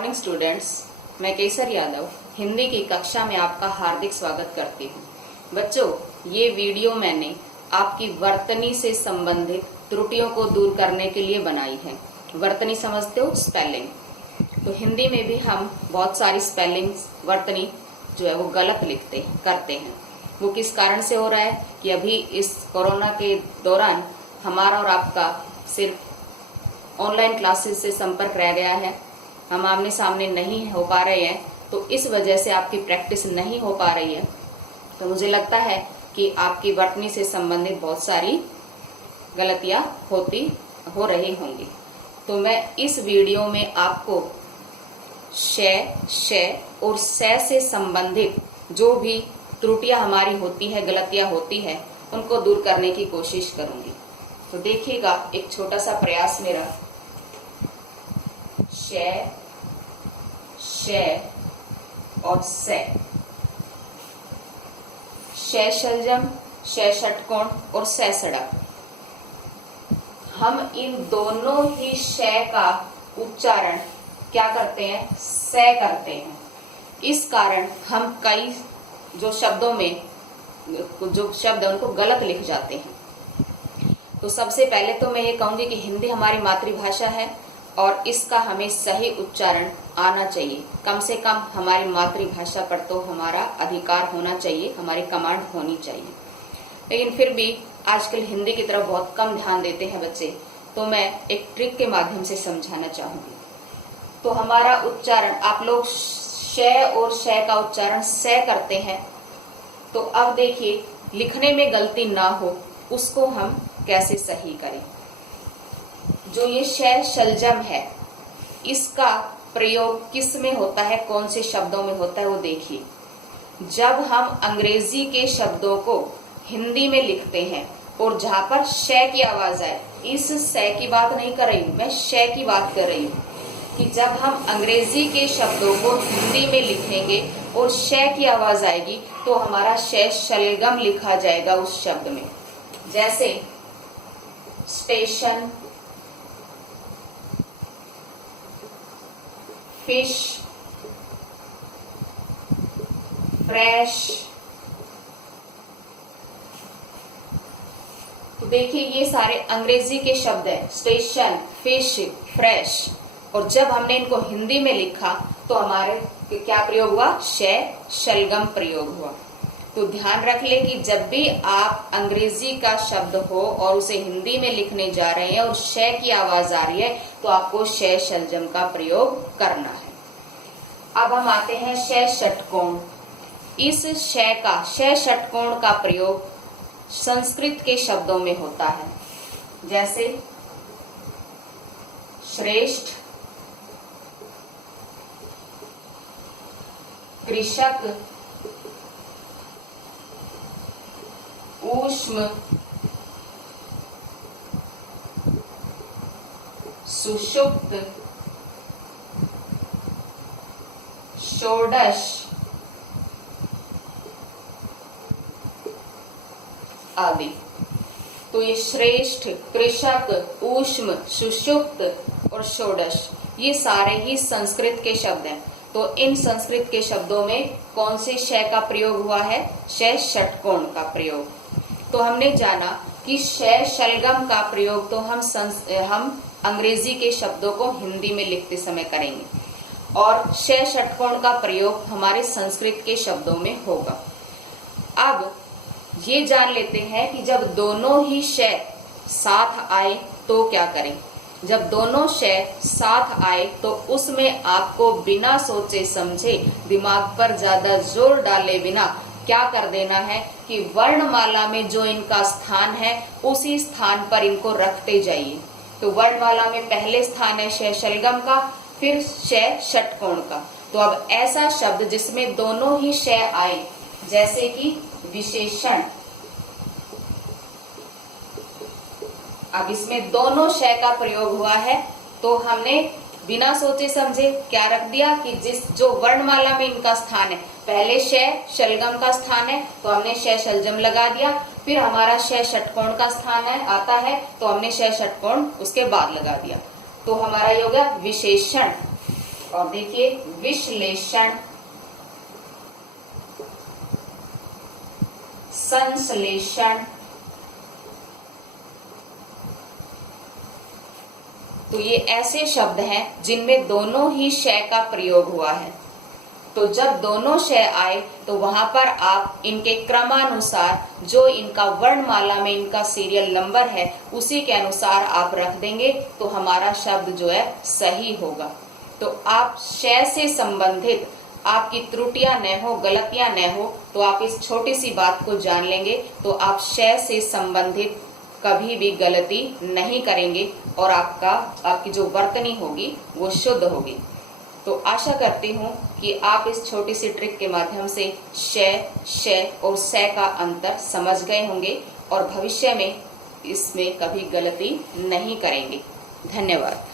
Morning students, मैं केसर यादव हिंदी की कक्षा में आपका हार्दिक स्वागत करती हूँ। बच्चों, ये वीडियो मैंने आपकी वर्तनी से संबंधित त्रुटियों को दूर करने के लिए बनाई है। वर्तनी समझते हो? स्पेलिंग। तो हिंदी में भी हम बहुत सारी स्पेलिंग वर्तनी जो है वो गलत करते हैं। वो किस कारण से हो रहा है कि अभी इस कोरोना के दौरान हमारा और आपका सिर्फ ऑनलाइन क्लासेस से संपर्क रह गया है। हम आमने सामने नहीं हो पा रहे हैं, तो इस वजह से आपकी प्रैक्टिस नहीं हो पा रही है। तो मुझे लगता है कि आपकी वर्तनी से संबंधित बहुत सारी गलतियां हो रही होंगी। तो मैं इस वीडियो में आपको श और से संबंधित जो भी त्रुटियां हमारी होती है, गलतियां होती है, उनको दूर करने की कोशिश करूंगी। तो देखिएगा, एक छोटा सा प्रयास मेरा। श और से, शलजम, षटकोण और सड़क। हम इन दोनों ही श का उच्चारण क्या करते हैं? से करते हैं। इस कारण हम कई जो शब्द है उनको गलत लिख जाते हैं। तो सबसे पहले तो मैं ये कहूंगी कि हिंदी हमारी मातृभाषा है और इसका हमें सही उच्चारण आना चाहिए। कम से कम हमारी मातृभाषा पर तो हमारा अधिकार होना चाहिए, हमारी कमांड होनी चाहिए। लेकिन फिर भी आजकल हिंदी की तरफ बहुत कम ध्यान देते हैं बच्चे, तो मैं एक ट्रिक के माध्यम से समझाना चाहूंगी। तो हमारा उच्चारण, आप लोग श और श का उच्चारण से करते हैं, तो अब देखिए लिखने में गलती ना हो उसको हम कैसे सही करें। जो ये शलजम है, इसका प्रयोग किस में होता है, कौन से शब्दों में होता है, वो देखिए। जब हम अंग्रेजी के शब्दों को हिंदी में लिखते हैं और जहां पर श की आवाज आए, इस स की बात नहीं कर रही हूं मैं, श की बात कर रही हूं, कि जब हम अंग्रेजी के शब्दों को हिंदी में लिखेंगे और श की आवाज आएगी तो हमारा शलगम लिखा जाएगा उस शब्द में। जैसे स्टेशन, फिश, फ्रेश। तो देखिए ये सारे अंग्रेजी के शब्द हैं, स्टेशन, फिश, फ्रेश। और जब हमने इनको हिंदी में लिखा तो हमारे क्या प्रयोग हुआ? शलगम प्रयोग हुआ। तो ध्यान रख ले कि जब भी आप अंग्रेजी का शब्द हो और उसे हिंदी में लिखने जा रहे हैं और श की आवाज आ रही है, तो आपको शलजम का प्रयोग करना है। अब हम आते हैं षटकोण। इस षटकोण का प्रयोग संस्कृत के शब्दों में होता है। जैसे श्रेष्ठ, कृषक, ऊष्म, सुषुप्त, षोडश आदि। तो ये श्रेष्ठ, कृषक, ऊष्म, सुषुप्त और षोडश, ये सारे ही संस्कृत के शब्द हैं। तो इन संस्कृत के शब्दों में कौन से श का प्रयोग हुआ है? षटकोण का प्रयोग। तो हमने जाना कि शलगम का प्रयोग तो हम अंग्रेजी के शब्दों को हिंदी में लिखते समय करेंगे और षटकोण का प्रयोग हमारे संस्कृत के शब्दों में होगा। अब ये जान लेते हैं कि जब दोनों ही श साथ आए तो क्या करें। जब दोनों श साथ आए तो उसमें आपको बिना सोचे समझे, दिमाग पर ज्यादा जोर डाले बिना क्या कर देना है कि वर्णमाला में जो इनका स्थान है उसी स्थान पर इनको रखते जाइए। तो वर्णमाला में पहले स्थान है शलगम का, फिर षटकोण का। तो अब ऐसा शब्द जिसमें दोनों ही श आए, जैसे कि विशेषण। अब इसमें दोनों श का प्रयोग हुआ है, तो हमने बिना सोचे समझे क्या रख दिया कि जो वर्णमाला में इनका स्थान है, पहले शलगम का स्थान है तो हमने शलजम लगा दिया, फिर हमारा षटकोण का स्थान आता है तो हमने षटकोण उसके बाद लगा दिया। तो हमारा ये हो गया विशेषण। और देखिए विश्लेषण, संश्लेषण, तो ये ऐसे शब्द हैं जिनमें दोनों ही श का प्रयोग हुआ है। तो जब दोनों श आए तो वहां पर आप इनके क्रमानुसार जो इनका वर्णमाला में इनका सीरियल नंबर है उसी के अनुसार आप रख देंगे तो हमारा शब्द जो है सही होगा। तो आप श से संबंधित आपकी त्रुटियां न हो, गलतियां न हो, तो आप इस छोटी सी बात को जान लेंगे तो आप श से संबंधित कभी भी गलती नहीं करेंगे और आपकी जो वर्तनी होगी वो शुद्ध होगी। तो आशा करती हूँ कि आप इस छोटी सी ट्रिक के माध्यम से श और स का अंतर समझ गए होंगे और भविष्य में इसमें कभी गलती नहीं करेंगे। धन्यवाद।